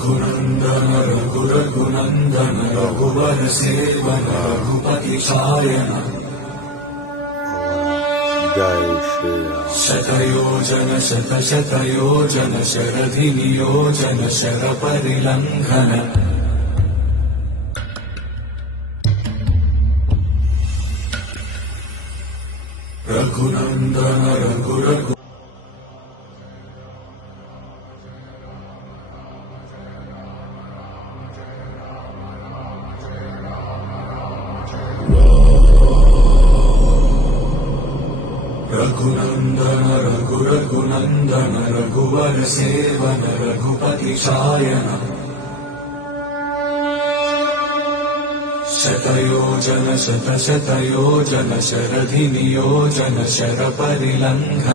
रघुनन्दन रघुरघुनन्दन रघुवर seven Raghupati Shayan जय श्री राम। शतयोजन शतशतयोजन शरधि नियोजन sir परिलंघन Raghunandan रघुरघु Raghunandan रघुरघुनन्दन रघुवर seven Raghupati Shayan शतयोजन शतशतयोजन शरधि नियोजन शर परिलंघन